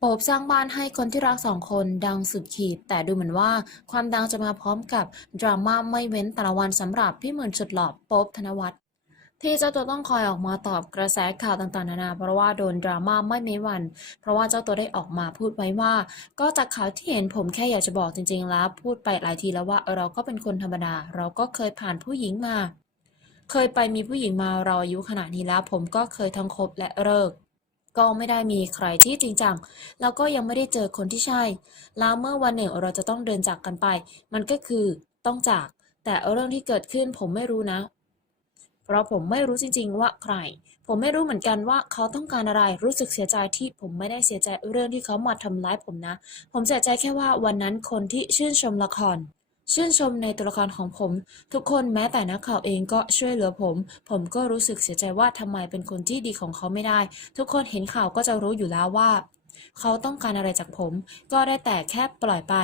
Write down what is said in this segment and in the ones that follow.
โป๊ปสร้างบ้านให้คนที่รักสองคนดังสุดขีด แต่ดูเหมือนว่าความดังจะมาพร้อมกับ ดราม่าไม่เว้นแต่ละวันสำหรับพี่หมื่นสุดหล่อโป๊ปธนวัฒน์ที่เจ้าตัวต้องคอยออกมาตอบกระแสข่าวต่างๆนานาเพราะว่าโดนดราม่าไม่มีวัน เพราะว่าเจ้าตัวได้ออกมาพูดไว้ว่า ก็จากข่าวที่เห็นผมแค่อยากจะบอกจริง ๆ แล้ว พูดไปหลายทีแล้วว่าเราก็เป็นคนธรรมดา เราก็เคยผ่านผู้หญิงมา เคยไปมีผู้หญิงมาเราอายุขนาดนี้แล้ว ผมก็เคยทั้งคบและเลิก ก็ไม่ได้มีใครที่จริงจัง แล้วก็ยังไม่ได้เจอคนที่ใช่ แล้วเมื่อวันหนึ่งเราจะต้องเดินจากกันไป มันก็คือต้องจาก แต่เรื่องที่เกิดขึ้นผมไม่รู้นะ เพราะผมไม่รู้จริง ๆ ว่าใคร ผมไม่รู้เหมือนกันว่าเขาต้องการอะไร รู้สึกเสียใจที่ผมไม่ได้เสียใจเรื่องที่เขามาทำร้ายผมนะ ผมเสียใจแค่ว่าวันนั้นคนที่ชื่นชมละคร ชื่นชมในตัวละครของผม ทุกคนแม้แต่นักข่าวเองก็ช่วยเหลือผม ผมก็รู้สึกเสียใจว่าทำไมเป็นคนที่ดีของเขาไม่ได้ ทุกคนเห็นข่าวก็จะรู้อยู่แล้วว่า เขาต้องการอะไรจากผม ก็ได้แต่แค่ปล่อยไป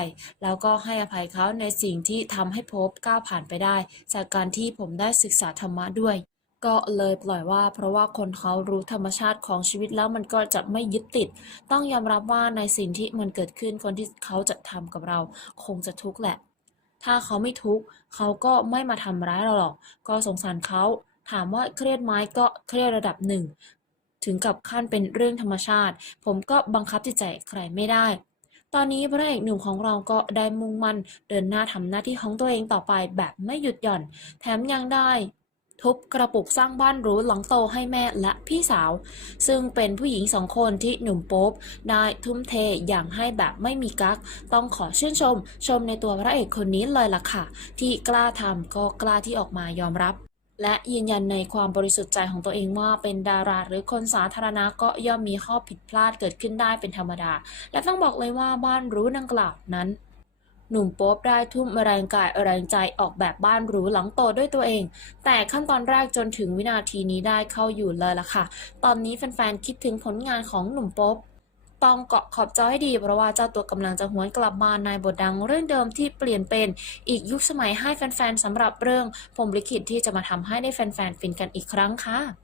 แล้วก็ให้อภัยเขาในสิ่งที่ทำให้พบก้าวผ่านไปได้ จากการที่ผมได้ศึกษาธรรมะด้วยก็เลยปล่อยว่าเพราะว่าคนเขารู้ธรรมชาติของชีวิตแล้วมันก็จะไม่ยึดติด ต้องยอมรับว่าในสิ่งที่มันเกิดขึ้นคนที่เขาจะทำกับเรา คงจะทุกข์แหละ ถ้าเขาไม่ทุกข์เขาก็ไม่มาทำร้ายเราหรอก ก็สงสารเขา ถามว่าเครียดไหมก็เครียดระดับหนึ่ง ถึงกับขั้นเป็นเรื่องธรรมชาติ ผมก็บังคับจิตใจใครไม่ได้ ตอนนี้พระเอกหนุ่มของเราก็ได้มุ่งมั่นเดินหน้าทำหน้าที่ของตัวเองต่อไปแบบไม่หยุดหย่อน แถมยังได้ ทุบกระปุกสร้างบ้านหรูหลังโตให้แม่และพี่สาว ซึ่งเป็นผู้หญิงสองคนที่หนุ่มโป๊ปได้ทุ่มเทอย่างให้แบบไม่มีกัก ต้องขอชื่นชม ชมในตัวพระเอกคนนี้เลยล่ะค่ะ ที่กล้าทำก็กล้าที่ออกมายอมรับ และยืนยันในความบริสุทธิ์ใจของตัวเองว่าเป็นดาราหรือคนสาธารณะก็ย่อมมีข้อผิดพลาดเกิดขึ้นได้เป็นธรรมดา และต้องบอกเลยว่าบ้านรู้ดังกล่าวนั้น หนุ่มโป๊ปได้ทุ่มแรงกายแรงใจออกแบบบ้านหรูหลังโตด้วยตัวเอง แต่ขั้นตอนแรกจนถึงวินาทีนี้ได้เข้าอยู่เลยล่ะค่ะ ตอนนี้แฟนๆคิดถึงผลงานของหนุ่มโป๊ปต้องเกาะขอบจอให้ดี เพราะว่าเจ้าตัวกำลังจะหวนกลับมาในบทดังเรื่องเดิมที่เปลี่ยนเป็นอีกยุคสมัยให้แฟนๆสำหรับเรื่องผมลิขิตที่จะมาทำให้ได้แฟนๆฟินกันอีกครั้งค่ะ